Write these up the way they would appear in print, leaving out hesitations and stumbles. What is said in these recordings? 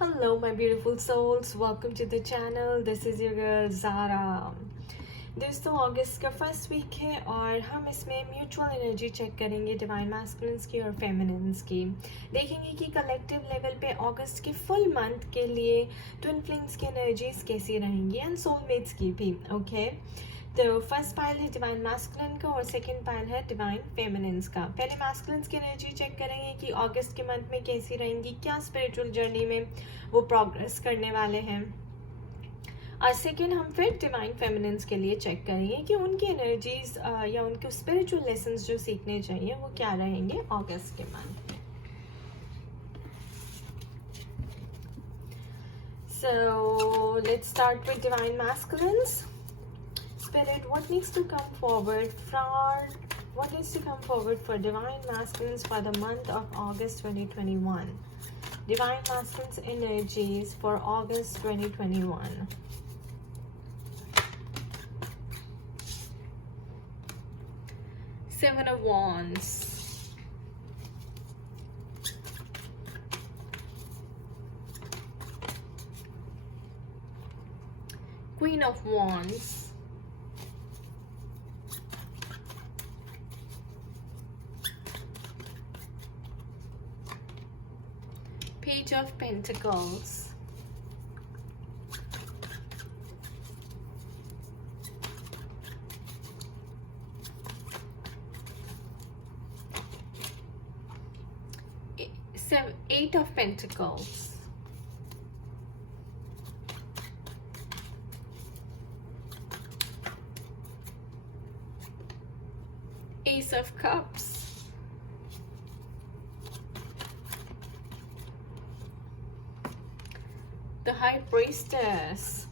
Hello, my beautiful souls. Welcome to the channel. This is your girl Zara. दोस्तों अगस्त का first week है और हम इसमें म्यूचुअल एनर्जी चेक करेंगे डिवाइन मैस्कुलिन्स की और फेमिनिन्स की। देखेंगे कि कलेक्टिव लेवल पे अगस्त के फुल मंथ के लिए ट्विन फ्लेम्स की एनर्जीज कैसी रहेंगी एंड सोलमेट्स की भी। ओके, तो फर्स्ट पाइल है डिवाइन मैस्कुलिन का और सेकंड पाइल है डिवाइन फेमिनिन्स का। पहले मैस्कुलिन्स की एनर्जी चेक करेंगे कि अगस्त के मंथ में कैसी रहेंगी, क्या स्पिरिचुअल जर्नी में वो प्रोग्रेस करने वाले हैं, और सेकेंड हम फिर डिवाइन फेमिनिन्स के लिए चेक करेंगे कि उनकी एनर्जीज या उनके स्पिरिचुअल लेसन्स जो सीखने चाहिए वो क्या रहेंगे अगस्त के मंथ में। So let's start with divine masculines. Spirit, what needs to come forward for divine masculines for the month of August 2021? Divine masculines energies for August 2021. Seven of Wands. Queen of Wands. Page of Pentacles. Eight of Pentacles. Ace of Cups. The High Priestess.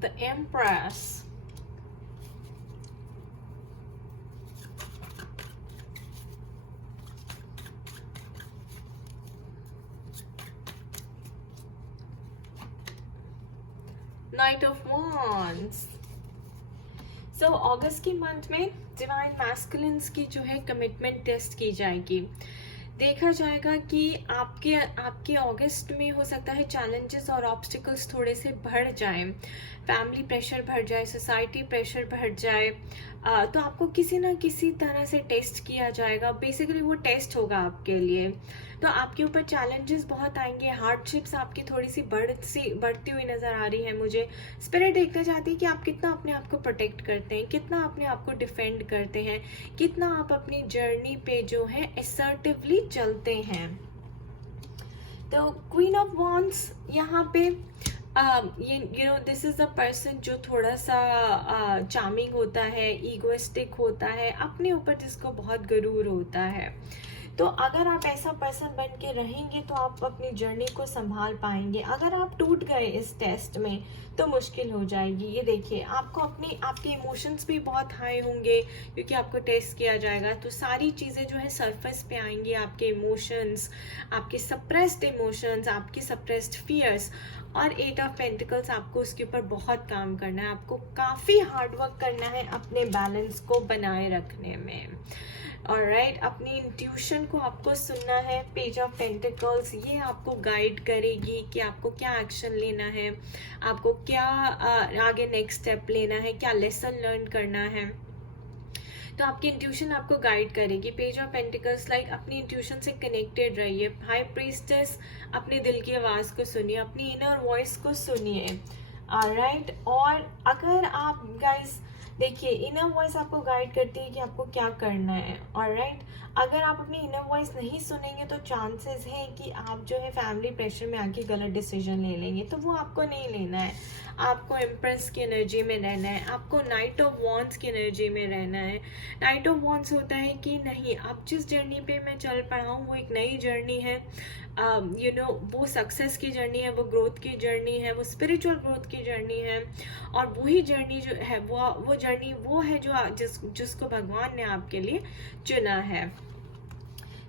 The Empress. Knight of Wands. So अगस्त के month में divine masculines की जो है commitment test की जाएगी। देखा जाएगा कि आपके अगस्त में हो सकता है चैलेंजेस और ऑब्स्टिकल्स थोड़े से बढ़ जाएं, फैमिली प्रेशर बढ़ जाए, सोसाइटी प्रेशर बढ़ जाए, तो आपको किसी ना किसी तरह से टेस्ट किया जाएगा। बेसिकली वो टेस्ट होगा आपके लिए, तो आपके ऊपर चैलेंजेस बहुत आएंगे, हार्डशिप्स आपकी थोड़ी सी बढ़ती हुई नज़र आ रही है। मुझे स्पिरिट देखना चाहती है कि आप कितना अपने आप को प्रोटेक्ट करते हैं, कितना अपने आप को डिफेंड करते हैं, कितना आप अपनी जर्नी पे जो है असर्टिवली चलते हैं। तो क्वीन ऑफ वॉन्ड्स यहाँ पे दिस इज अ पर्सन जो थोड़ा सा चार्मिंग होता है, ईगोइस्टिक होता है, अपने ऊपर जिसको बहुत गरूर होता है। तो अगर आप ऐसा पर्सन बन के रहेंगे तो आप अपनी जर्नी को संभाल पाएंगे। अगर आप टूट गए इस टेस्ट में तो मुश्किल हो जाएगी। ये देखिए, आपके इमोशंस भी बहुत हाई होंगे क्योंकि आपको टेस्ट किया जाएगा, तो सारी चीज़ें जो है सरफेस पे आएंगी। आपके इमोशंस, आपके सप्रेस्ड इमोशंस, आपकी सप्रेस्ड फियर्स, और एट ऑफ पेंटिकल्स, आपको उसके ऊपर बहुत काम करना है। आपको काफ़ी हार्डवर्क करना है अपने बैलेंस को बनाए रखने में। ऑलराइट, अपनी इंट्यूशन को आपको सुनना है। पेज ऑफ पेंटिकल्स ये आपको गाइड करेगी कि आपको क्या एक्शन लेना है, आपको क्या आगे नेक्स्ट स्टेप लेना है, क्या लेसन लर्न करना है। तो आपकी इंट्यूशन आपको गाइड करेगी। पेज ऑफ पेंटिकल्स लाइक अपनी इंट्यूशन से कनेक्टेड रहिए। हाई प्रीस्टेस, अपने दिल की आवाज़ को सुनिए, अपनी इनर वॉइस को सुनिए। ऑलराइट, और अगर आप गाइस देखिए, इनर वॉइस आपको गाइड करती है कि आपको क्या करना है। ऑलराइट, अगर आप अपनी इनर वॉइस नहीं सुनेंगे तो चांसेस है कि आप जो है फैमिली प्रेशर में आके गलत डिसीजन ले लेंगे, तो वो आपको नहीं लेना है। आपको एम्प्रेस की एनर्जी में रहना है, आपको नाइट ऑफ वॉन्ड्स की एनर्जी में रहना है। नाइट ऑफ वॉन्ड्स होता है कि नहीं, आप जिस जर्नी पे मैं चल पड़ा हूँ वो एक नई जर्नी है। वो सक्सेस की जर्नी है, वो ग्रोथ की जर्नी है, वो स्पिरिचुअल ग्रोथ की जर्नी है, और वही जर्नी जो है वो जर्नी वो है जिसको भगवान ने आपके लिए चुना है।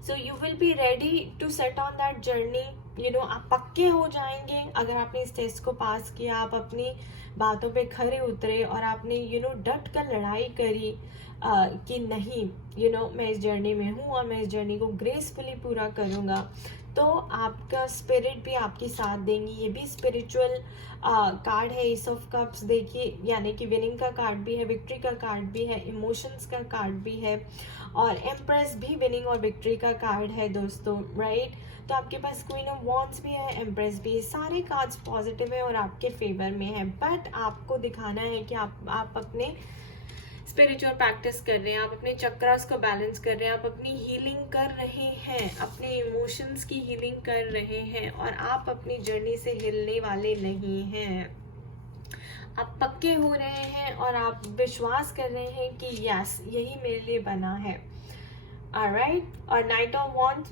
So you will be ready to set on that journey आप पक्के हो जाएंगे अगर आपने इस टेस्ट को पास किया, आप अपनी बातों पे खरे उतरे और आपने डट कर लड़ाई करी कि नहीं मैं इस जर्नी में हूँ और मैं इस जर्नी को ग्रेसफुली पूरा करूँगा, तो आपका स्पिरिट भी आपकी साथ देंगी। ये भी स्पिरिचुअल कार्ड है, एस ऑफ कप्स देखिए, यानी कि विनिंग का कार्ड भी है, विक्ट्री का कार्ड भी है, इमोशंस का कार्ड भी है, और एम्प्रेस भी विनिंग और विक्ट्री का कार्ड है दोस्तों, राइट। तो आपके पास क्वीन ऑफ वॉन्ड्स भी है, एम्प्रेस भी है, सारे कार्ड्स पॉजिटिव है और आपके फेवर में है। बट आपको दिखाना है कि आप अपने स्पिरिचुअल प्रैक्टिस कर रहे हैं, आप अपने चक्रास को बैलेंस कर रहे हैं, आप अपनी हीलिंग कर रहे हैं, अपने इमोशंस की हीलिंग कर रहे हैं, और आप अपनी जर्नी से हिलने वाले नहीं हैं। आप पक्के हो रहे हैं और आप विश्वास कर रहे हैं कि यस, यही मेरे लिए बना है। ऑलराइट, और night of wands,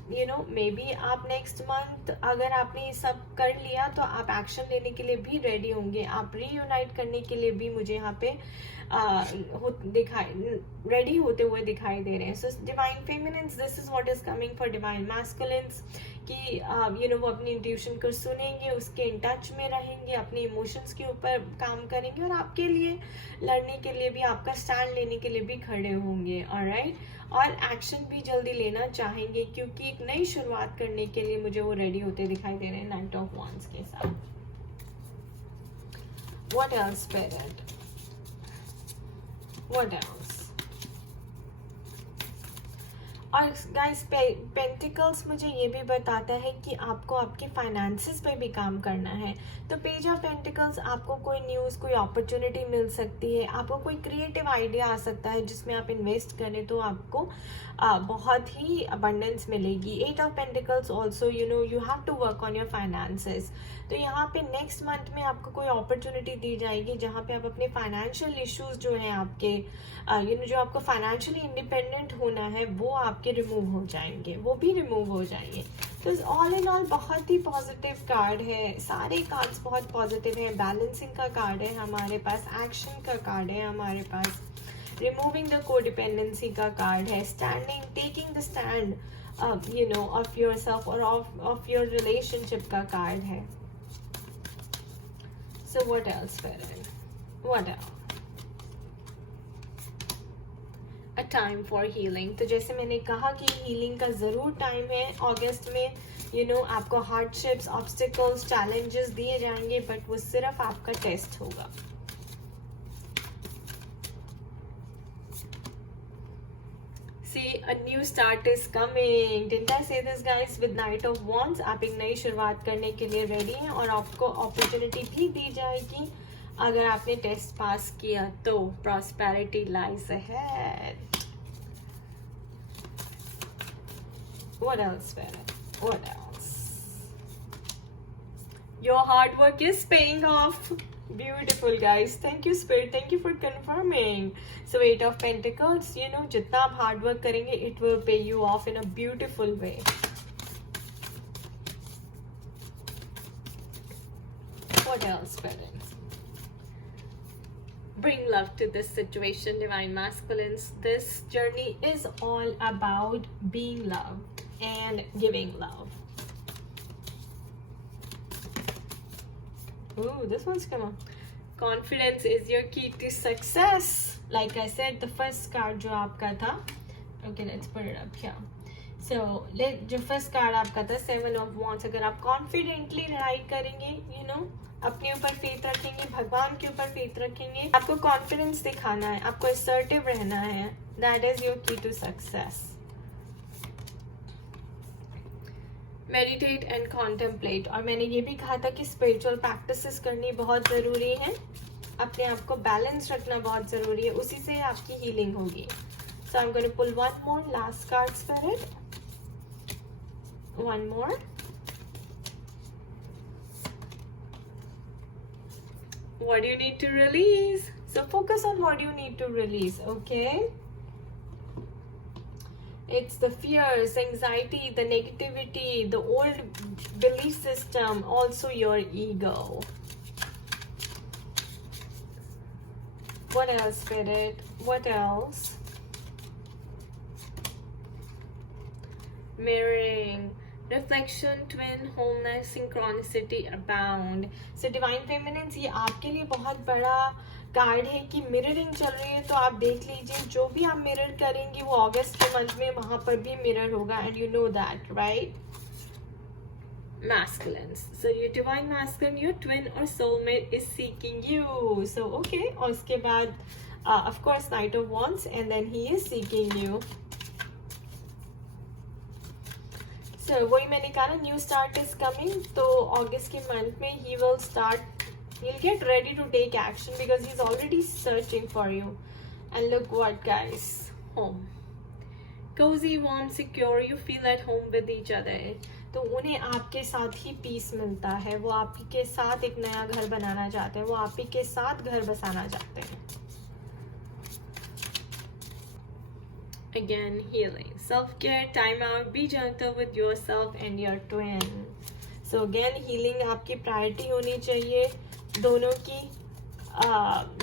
may be आप नेक्स्ट मंथ अगर आपने ये सब कर लिया तो आप एक्शन लेने के लिए भी रेडी होंगे, आप रीयूनाइट करने के लिए भी मुझे यहाँ पे रेडी होते हुए दिखाई दे रहे हैं। So divine feminines, this is what is coming for divine masculines, कि वो अपनी इंट्यूशन को सुनेंगे, उसके इन टच में रहेंगे, अपने इमोशंस के ऊपर काम करेंगे और आपके लिए लड़ने के लिए भी, आपका स्टैंड लेने के लिए भी खड़े होंगे। ऑलराइट, और एक्शन भी जल्दी लेना चाहेंगे क्योंकि एक नई शुरुआत करने के लिए मुझे वो रेडी होते दिखाई दे रहे हैं नाइट ऑफ वॉन्ड्स के साथ। What else spirit, what else? और गाइस, पेंटिकल्स मुझे ये भी बताता है कि आपको आपके फाइनेंसेस पे भी काम करना है। तो पेज ऑफ पेंटिकल्स, आपको कोई न्यूज़, कोई अपॉर्चुनिटी मिल सकती है, आपको कोई क्रिएटिव आइडिया आ सकता है जिसमें आप इन्वेस्ट करें तो आपको बहुत ही अबंडेंस मिलेगी। Eight of pentacles also you have to work on your finances. तो यहाँ पे नेक्स्ट मंथ में आपको कोई अपॉर्चुनिटी दी जाएगी जहाँ पे आप अपने फाइनेंशियल इश्यूज जो हैं आपके जो आपको फाइनेंशियली इंडिपेंडेंट होना है वो आपके रिमूव हो जाएंगे, वो भी रिमूव हो जाएंगे। तो ऑल इन ऑल बहुत ही पॉजिटिव कार्ड है, सारे कार्ड्स बहुत पॉजिटिव हैं। बैलेंसिंग का कार्ड है हमारे पास, एक्शन का कार्ड है हमारे पास, रिमूविंग द कोडिपेंडेंसी का कार्ड है, standing, taking the stand of yourself और ऑफ योर रिलेशनशिप का कार्ड है। So what else Spirit? What else? A time for healing. तो जैसे मैंने कहा कि हीलिंग का ज़रूर टाइम है अगस्त में। आपको हार्डशिप्स, ऑब्स्टिकल्स, चैलेंजेस दिए जाएंगे, बट वो सिर्फ आपका टेस्ट होगा। See, a new start is coming. Didn't I say this, guys? With Knight of Wands, आप एक नई शुरुआत करने के लिए रेडी हैं और आपको अपॉर्चुनिटी भी दी जाएगी अगर आपने टेस्ट पास किया तो। Prosperity lies ahead. What else, Spirit? What else? Your hard work is paying off. Beautiful, guys. Thank you, Spirit. Thank you for confirming. So, Eight of Pentacles, जितना आप hard work करेंगे, it will pay you off in a beautiful way. What else, Spirit? Bring love to this situation, Divine Masculines. This journey is all about being loved and giving love. Ooh, this one's come on. Confidence is your key to success. Like I said, the first card जो आपका था, okay, let's put it up here. So, जो first card आपका था, Seven of Wands, अगर आप confidently लड़ाई करेंगे, अपने ऊपर फेथ रखेंगे, भगवान के ऊपर फेथ रखेंगे, आपको कॉन्फिडेंस दिखाना है, आपको असर्टिव रहना है, that is your key to success. Meditate and contemplate, और मैंने ये भी कहा था कि स्पिरिचुअल प्रैक्टिसेस करनी बहुत ज़रूरी है, अपने आप को बैलेंस रखना बहुत ज़रूरी है, उसी से आपकी हीलिंग होगी। So I am going to pull one more last cards for it, one more. What do you need to release? So focus on what you need to release, okay? It's the fears, anxiety, the negativity, the old belief system, also your ego. What else, Spirit? What else? Mirroring. reflection, twin, wholeness, synchronicity abound. So divine feminines, ये आपके लिए बहुत बड़ा card है कि mirroring चल रही है, तो आप देख लीजिए जो भी आप मिरर करेंगी वो अगस्त के मंथ में वहां पर भी मिरर होगा, and you know that, right? Masculines, so your divine masculine, your twin or soulmate is seeking you. So okay, और उसके बाद of course Knight of Wands, and then he is seeking you. So वही मैंने कहा ना, new start is coming, तो अगस्त के month में he will start, he'll get ready to take action because he's already searching for you. And look what guys, home, cozy, warm, secure, you feel at home with each other. तो उन्हें आपके साथ ही piece मिलता है, वो आप ही के साथ एक नया घर बनाना चाहते हैं, वो आप ही के साथ घर बसाना चाहते हैं. Again, healing, self-care, time out, be gentle with yourself and your twin. So again, healing आपकी प्रायोरिटी होनी चाहिए दोनों की,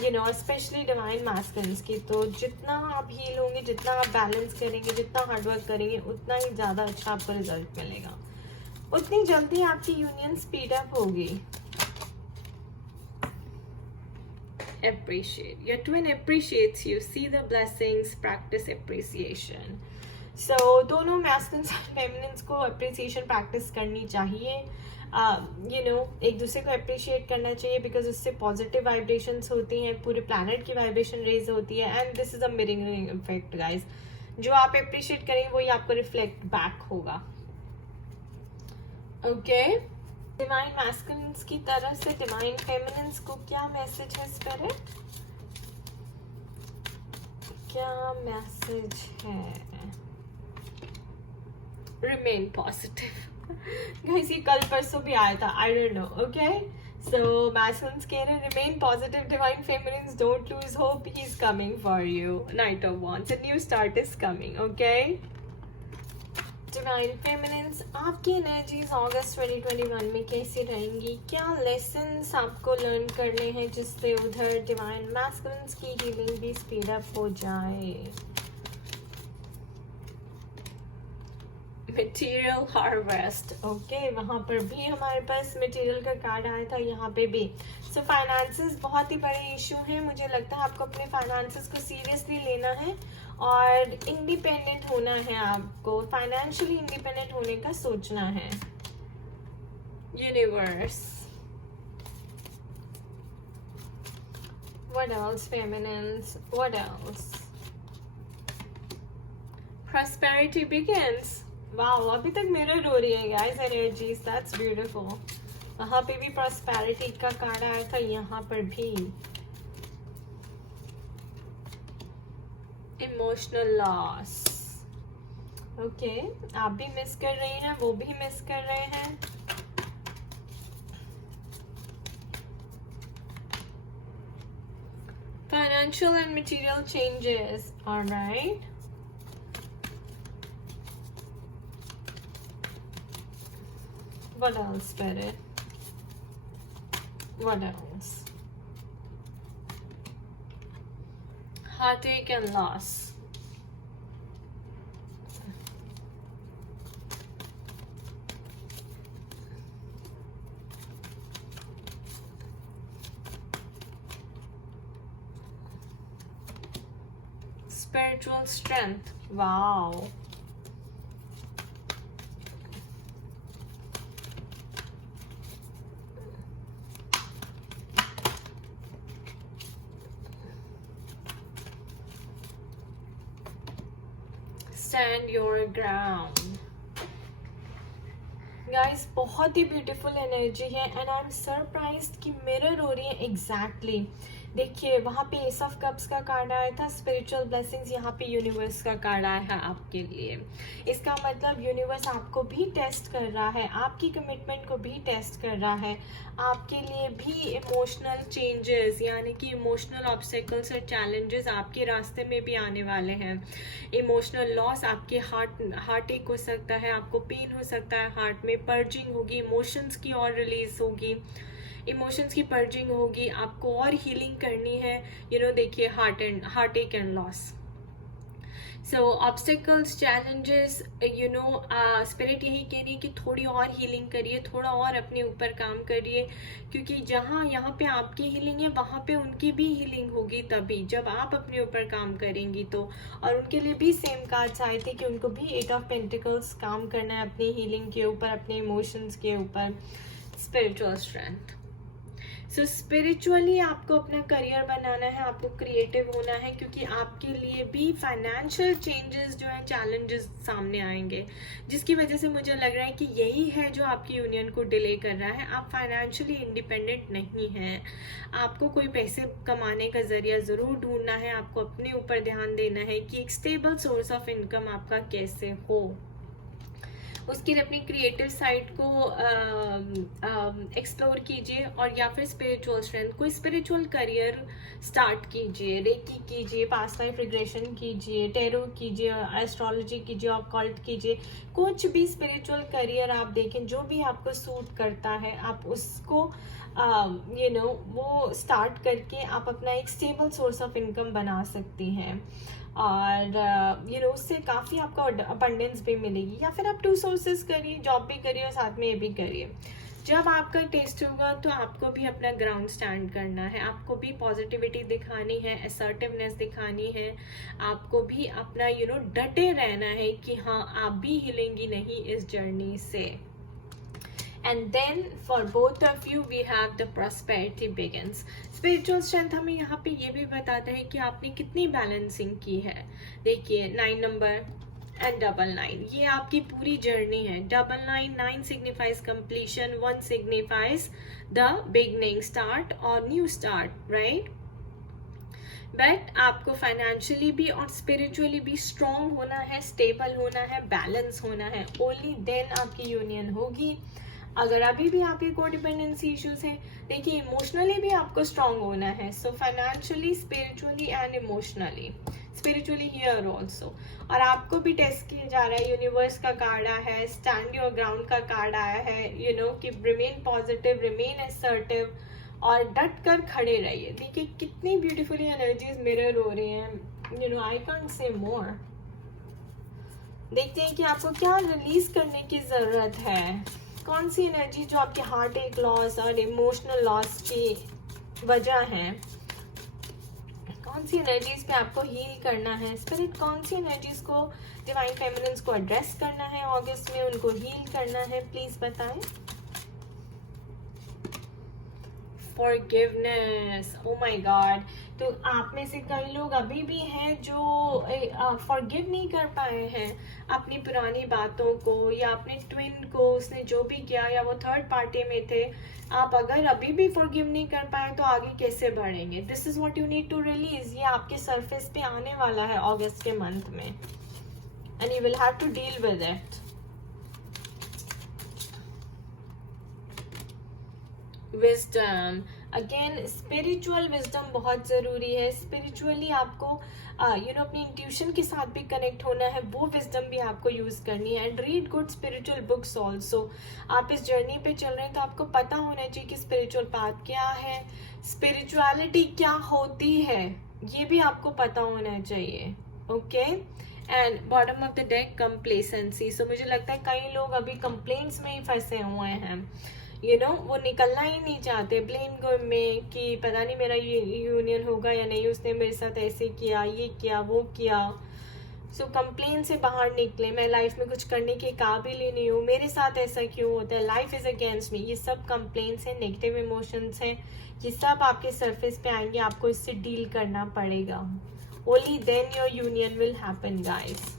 you know, especially divine masculines की. तो जितना आप हील होंगे, जितना आप बैलेंस करेंगे, जितना हार्डवर्क करेंगे, उतना ही ज़्यादा अच्छा आपको रिजल्ट मिलेगा, उतनी जल्दी आपकी यूनियन स्पीड अप होगी. Appreciate, your twin appreciates you, see the blessings, practice appreciation. So दोनों masculines और feminines को appreciation practice करनी चाहिए. You know, एक दूसरे को appreciate करना चाहिए because उससे positive vibrations होती हैं, पूरे planet की vibration raise होती है, and this is a mirroring effect guys. जो आप appreciate करेंगे वही आपको reflect back होगा. Okay, डिवाइन मैस्कुलिन्स की तरफ से डिवाइन फेमिनिन्स को क्या मैसेज है स्पिरिट, क्या मैसेज है? रिमेन पॉजिटिव गाइस, ये कल परसों भी आया था, I don't know. Okay, so masculines कह रहे हैं remain positive, divine feminines don't lose hope, he is coming for you. Night of wands, a new start is coming. Okay, divine feminines, आपकी एनर्जीज अगस्त 2021 में कैसी रहेंगी? क्या लेसन्स आपको learn करने हैं जिससे उधर डिवाइन मैस्कुलिन्स की हीलिंग भी स्पीड अप हो जाए? मटेरियल हार्वेस्ट, ओके, वहां पर भी हमारे पास मटेरियल का कार्ड आया था, यहाँ पे भी. सो फाइनेंसेस बहुत ही बड़े इशू हैं, मुझे लगता है आपको अपने फाइनेंसेस को सीरियसली लेना है और इंडिपेंडेंट होना है, आपको फाइनेंशियली इंडिपेंडेंट होने का सोचना है. Universe, what else feminines, what else? Prosperity begins. Wow, अभी तक मिरर हो रही है गाइस एनर्जीज, दैट्स ब्यूटीफुल. वहां पे भी प्रॉस्पेरिटी का कार्ड आया था, यहाँ पर भी. इमोशनल लॉस, ओके, आप भी मिस कर रही हैं, वो भी मिस कर रहे हैं. Financial and material changes, alright. What else, Spirit? What else? Heartache and loss. Spiritual strength. Wow. Stand your ground. Guys, बहुत ही ब्यूटीफुल एनर्जी है एंड आई एम सरप्राइज्ड कि मिरर हो रही है एग्जैक्टली. देखिए, वहाँ पे एस ऑफ कप्स का कार्ड आया था, स्पिरिचुअल ब्लेसिंग्स, यहाँ पे यूनिवर्स का कार्ड आया है आपके लिए. इसका मतलब यूनिवर्स आपको भी टेस्ट कर रहा है, आपकी कमिटमेंट को भी टेस्ट कर रहा है. आपके लिए भी इमोशनल चेंजेस यानी कि इमोशनल ऑब्स्टेकल्स और चैलेंजेस आपके रास्ते में भी आने वाले हैं. इमोशनल लॉस, आपके हार्ट एक हो सकता है, आपको पेन हो सकता है, हार्ट में पर्जिंग होगी, इमोशंस की और रिलीज होगी, इमोशंस की पर्जिंग होगी, आपको और हीलिंग करनी है. देखिए, हार्ट एक and loss. So obstacles, challenges, spirit यही कह रही है कि थोड़ी और हीलिंग करिए, थोड़ा और अपने ऊपर काम करिए, क्योंकि जहाँ यहाँ पे आपकी हीलिंग है वहाँ पे उनकी भी हीलिंग होगी तभी जब आप अपने ऊपर काम करेंगी तो। और उनके लिए भी सेम कार्ड्स आए थे कि उनको भी 8 ऑफ पेंटिकल्स काम करना है अपनी हीलिंग के ऊपर, अपने इमोशंस के ऊपर, स्पिरिचुअल स्ट्रेंथ। सो स्पिरिचुअली आपको अपना करियर बनाना है, आपको क्रिएटिव होना है, क्योंकि आपके लिए भी फाइनेंशियल चेंजेस जो है, चैलेंजेस सामने आएंगे, जिसकी वजह से मुझे लग रहा है कि यही है जो आपकी यूनियन को डिले कर रहा है। आप फाइनेंशियली इंडिपेंडेंट नहीं हैं, आपको कोई पैसे कमाने का जरिया ज़रूर ढूंढना है, आपको अपने ऊपर ध्यान देना है कि एक स्टेबल सोर्स ऑफ इनकम आपका कैसे हो। उसके लिए अपनी क्रिएटिव साइड को एक्सप्लोर कीजिए, और या फिर स्पिरिचुअल स्ट्रेंथ, कोई स्पिरिचुअल करियर स्टार्ट कीजिए, रेकी कीजिए, पास्ट लाइफ रिग्रेशन कीजिए, टेरो कीजिए, एस्ट्रोलॉजी कीजिए, ऑकल्ट कीजिए, कुछ भी स्पिरिचुअल करियर आप देखें जो भी आपको सूट करता है, आप उसको वो स्टार्ट करके आप अपना एक स्टेबल सोर्स ऑफ इनकम बना सकती हैं, और उससे काफ़ी आपको अबंडेंस भी मिलेगी। या फिर आप 2 सोर्सेज करिए, जॉब भी करिए और साथ में ये भी करिए। जब आपका टेस्ट होगा तो आपको भी अपना ग्राउंड स्टैंड करना है, आपको भी पॉजिटिविटी दिखानी है, असर्टिवनेस दिखानी है, आपको भी अपना डटे रहना है कि हाँ आप भी हिलेंगी नहीं इस जर्नी से। And then for both of you we have the prosperity begins. Spiritual strength हमें यहाँ पे ये भी बताता है कि आपने कितनी बैलेंसिंग की है। देखिए 9 नंबर एंड 999, ये आपकी पूरी जर्नी है। 999 signifies completion, 1 signifies the beginning, start और न्यू स्टार्ट, राइट। बट आपको फाइनेंशियली भी और स्पिरिचुअली भी स्ट्रॉन्ग होना है, स्टेबल होना है, बैलेंस होना है, ओनली देन आपकी यूनियन होगी। अगर अभी भी आपके को डिपेंडेंसी इश्यूज हैं, देखिए इमोशनली भी आपको स्ट्रांग होना है। सो financially, spiritually and emotionally, spiritually here also. और आपको भी टेस्ट किया जा रहा है, यूनिवर्स का कार्ड आया है, स्टैंड योर ग्राउंड का कार्ड आया है, कि रिमेन पॉजिटिव, रिमेन असर्टिव और डट कर खड़े रहिए। देखिए कितनी ब्यूटीफुली एनर्जीज मिरर हो रही हैं, आई कांट से मोर। देखते हैं कि आपको क्या रिलीज करने की जरूरत है, कौन सी एनर्जी जो आपके हार्ट एक लॉस और इमोशनल लॉस की वजह है, कौन सी एनर्जीज पे आपको हील करना है। स्पिरिट कौन सी एनर्जीज को, डिवाइन फेमिनिन्स को एड्रेस करना है अगस्त में, उनको हील करना है, प्लीज बताएं। Forgiveness, oh my God. तो आप में से कई लोग अभी भी हैं जो फॉरगिव नहीं कर पाए हैं अपनी पुरानी बातों को, या अपने ट्विन को, उसने जो भी किया, या वो थर्ड पार्टी में थे। आप अगर अभी भी फॉरगिव नहीं कर पाए तो आगे कैसे बढ़ेंगे। This is what you need to release. ये आपके सरफेस पे आने वाला है अगस्त के मंथ में, and you will have to deal with it. Wisdom, again spiritual wisdom बहुत ज़रूरी है। स्पिरिचुअली आपको अपनी इंट्यूशन के साथ भी कनेक्ट होना है, वो विजडम भी आपको यूज़ करनी है। And read good spiritual books also. आप इस जर्नी पे चल रहे हैं तो आपको पता होना चाहिए कि स्पिरिचुअल पाथ क्या है, स्पिरिचुअलिटी क्या होती है, ये भी आपको पता होना चाहिए। Okay, and bottom of the deck complacency. So मुझे लगता है कई लोग अभी कंप्लेंट्स में ही फंसे हुए हैं, वो निकलना ही नहीं चाहते ब्लेम गेम में कि पता नहीं मेरा यूनियन होगा या नहीं, उसने मेरे साथ ऐसे किया, ये किया, वो किया। सो कंप्लेन से बाहर निकले, मैं लाइफ में कुछ करने के काबिल ही नहीं हूँ, मेरे साथ ऐसा क्यों होता है, लाइफ इज अगेंस्ट मी। ये सब कंप्लेन्स हैं, नेगेटिव इमोशंस हैं, ये सब आपके सरफेस पे आएंगे, आपको इससे डील करना पड़ेगा। Only then your union will happen guys.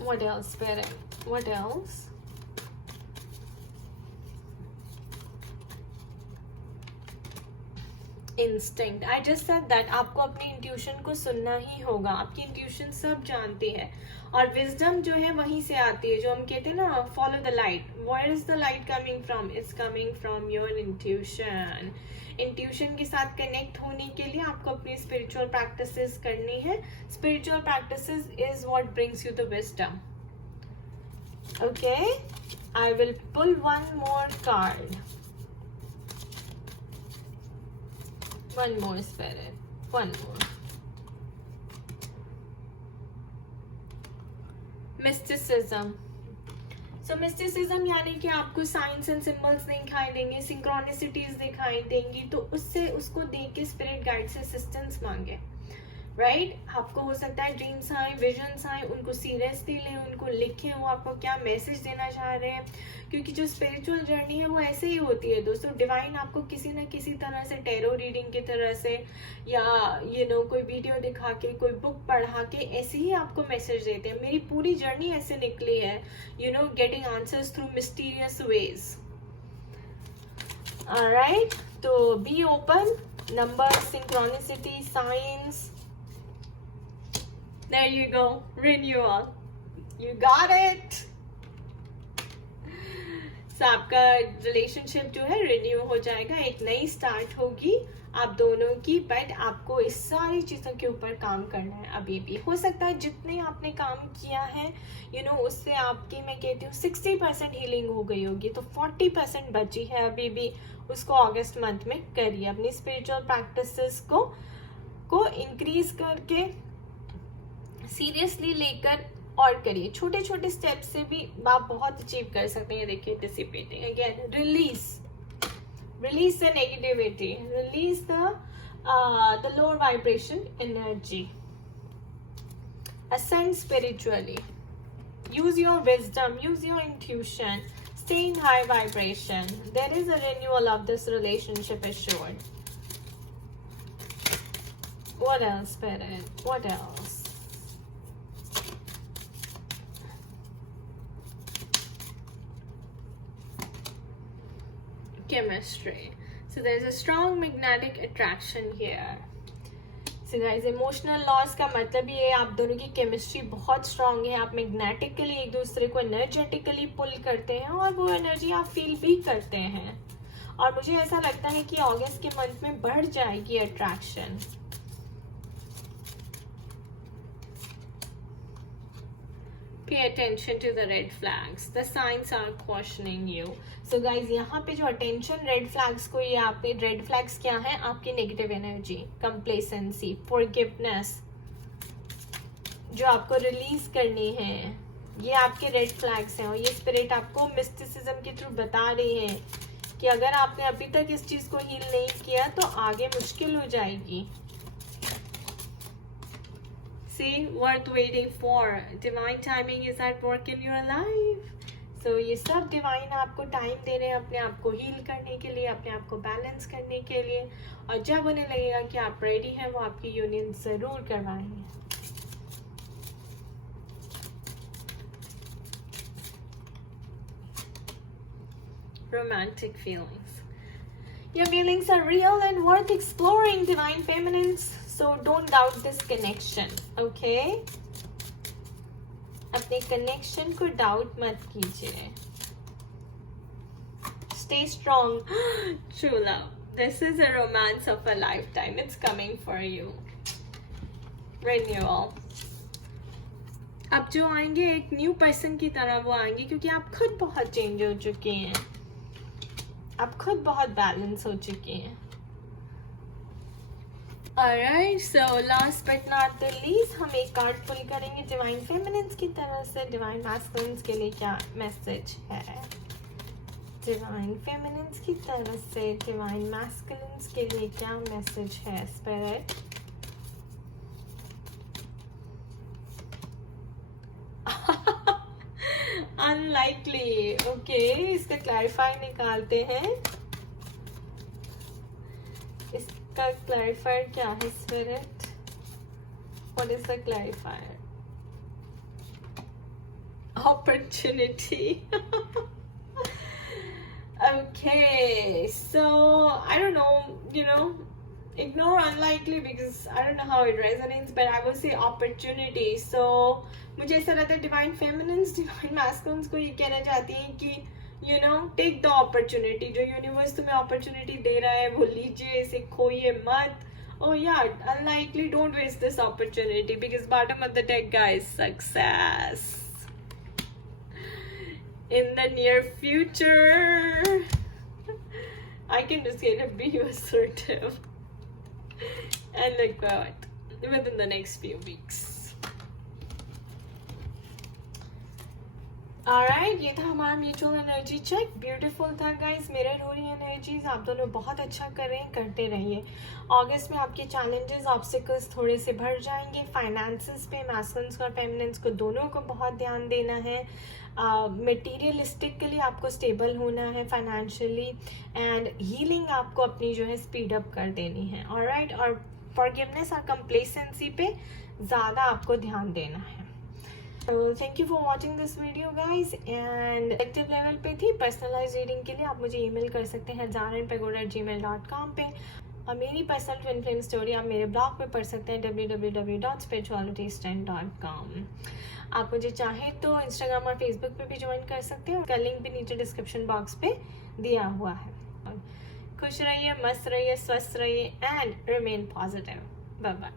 What else parent, what else? Instinct, I just said that आपको अपनी इंट्यूशन को सुनना ही होगा। आपकी इंट्यूशन सब जानती है, और विजडम जो है वहीं से आती है, जो हम कहते हैं ना follow the light. Where is the light coming from? It's coming from your intuition. Intuition के साथ कनेक्ट होने के लिए आपको अपनी स्पिरिचुअल प्रैक्टिसेस करनी है। Spiritual practices is what brings you the wisdom. Okay, I will pull one more card, one more spirit, one more. Mysticism. So mysticism यानी कि आपको साइंस एंड सिंबल्स दिखाई देंगे, सिंक्रोनिसिटीज दिखाई देंगी, तो उससे उसको देख के स्पिरिट गाइड से असिस्टेंस मांगे, राइट? आपको हो सकता है ड्रीम्स आए, विजन्स आए, उनको सीरियसली लें, उनको लिखें, वो आपको क्या मैसेज देना चाह रहे हैं, क्योंकि जो स्पिरिचुअल जर्नी है वो ऐसे ही होती है दोस्तों। डिवाइन आपको किसी न किसी तरह से टैरो रीडिंग की तरह से, या कोई वीडियो दिखा के, कोई बुक पढ़ा के ऐसे ही आपको मैसेज देते हैं। मेरी पूरी जर्नी ऐसे निकली है, getting answers through mysterious ways. Alright, तो be open, number, synchronicity, science. There you go, renewal. You got it. So आपका रिलेशनशिप जो है रिन्यू हो जाएगा, एक नई स्टार्ट होगी आप दोनों की, बट आपको इस सारी चीज़ों के ऊपर काम करना है अभी भी। हो सकता है जितने आपने काम किया है उससे आपकी, मैं कहती हूँ 60% हीलिंग हो गई होगी, तो 40% बची है अभी भी। उसको अगस्त मंथ में करिए, अपनी स्पिरिचुअल प्रैक्टिसेस को इंक्रीज करके सीरियसली लेकर और करिए। छोटे छोटे स्टेप से भी आप बहुत अचीव कर सकते हैं। देखिए, dissipating again, release the negativity, release the lower vibration energy, ascend spiritually, use your wisdom, use your intuition, stay in high vibration. There is a renewal of this relationship assured. What else, Spirit? What else? Chemistry. So there's a strong magnetic attraction here. So guys, emotional loss का मतलब ये है आप दोनों की chemistry बहुत strong है, आप मैग्नेटिकली एक दूसरे को एनर्जेटिकली पुल करते हैं और वो एनर्जी आप फील भी करते हैं। और मुझे ऐसा लगता है कि अगस्त के मंथ में बढ़ जाएगी attraction. Pay attention to the red flags. The signs are cautioning you. So guys, यहाँ पे जो attention red flags को, ये आपके red flags क्या है? आपकी negative energy, complacency, forgiveness, जो आपको release करनी है, ये आपके red flags हैं। और ये spirit आपको mysticism के through बता रही है कि अगर आपने अभी तक इस चीज को heal नहीं किया तो आगे मुश्किल हो जाएगी। See, worth waiting for. Divine timing is at work in your life. So ये सब डिवाइन आपको टाइम दे रहे हैं अपने आप को हील करने के लिए, अपने आप को बैलेंस करने के लिए, और जब उन्हें लगेगा कि आप रेडी हैं वो आपकी यूनियन जरूर करवाएंगे। Romantic feelings. Your feelings are real and worth exploring, divine feminines. So don't doubt this connection, okay? अपने कनेक्शन को डाउट मत कीजिए। Stay strong. True love. This is a romance of a lifetime. It's coming for you. Renewal. अब जो आएंगे एक new person की तरह वो आएंगे, क्योंकि आप खुद बहुत चेंज हो चुके हैं, आप खुद बहुत बैलेंस हो चुके हैं। Alright, so last but not the least, हम एक कार्ड पुल करेंगे डिवाइन फेमिनिन्स की तरफ से। डिवाइन मैस्कुलिन्स के लिए क्या मैसेज है? डिवाइन फेमिनिन्स की तरफ से डिवाइन मैस्कुलिन्स के लिए क्या मैसेज है? स्पिरिट, अनलाइकली, ओके, इसका क्लैरिफाई निकालते हैं। इसका क्लैरिफायर क्या है spirit? What is the clarifier? Opportunity. Okay, so I don't know, ignore unlikely because I don't know how it resonates, but I will say opportunity. So मुझे ऐसा लगता है डिवाइन फेमिनिन्स डिवाइन मैस्कुलिन्स को ये कहना चाहती हैं कि टेक द अपॉर्चुनिटी। जो यूनिवर्स तुम्हें अपॉर्चुनिटी दे रहा है वो लीजिए, इसे खोइए मत। Oh yeah, unlikely, don't waste this opportunity because bottom of the deck, guys, success in the near future. I can just get a be assertive and look out within the next few weeks. Alright, ये था हमारा mutual energy check. Beautiful था guys. Mirror हो रही energies, आप दोनों बहुत अच्छा कर रहे हैं, करते रहिए। अगस्त में आपके चैलेंजेस ऑब्स्टिकल्स थोड़े से बढ़ जाएंगे। फाइनेंसेस पे मैस्कुलिन्स और फेमिनिन्स को दोनों को बहुत ध्यान देना है। मटेरियलिस्टिकली आपको स्टेबल होना है फाइनेंशियली, एंड हीलिंग आपको अपनी जो है स्पीड अप कर देनी है। ऑलराइट, और फॉरगिवनेस और कंप्लेसेंसी पे ज़्यादा आपको ध्यान देना है। तो thank you for watching this video guys. And active level पे थी। पर्सनलाइज रीडिंग के लिए आप मुझे ईमेल कर सकते हैं zarinpagoda@gmail.com पे, और मेरी पर्सनल ट्विन फ्लेम स्टोरी आप मेरे ब्लॉग पे पढ़ सकते हैं www.spiritualitystand.com। आप मुझे चाहें तो इंस्टाग्राम और फेसबुक पे भी ज्वाइन कर सकते हैं, उसका लिंक भी नीचे डिस्क्रिप्शन बॉक्स पे दिया हुआ है। खुश रहिए, मस्त रहिए, स्वस्थ रहिए, and remain positive. Bye bye.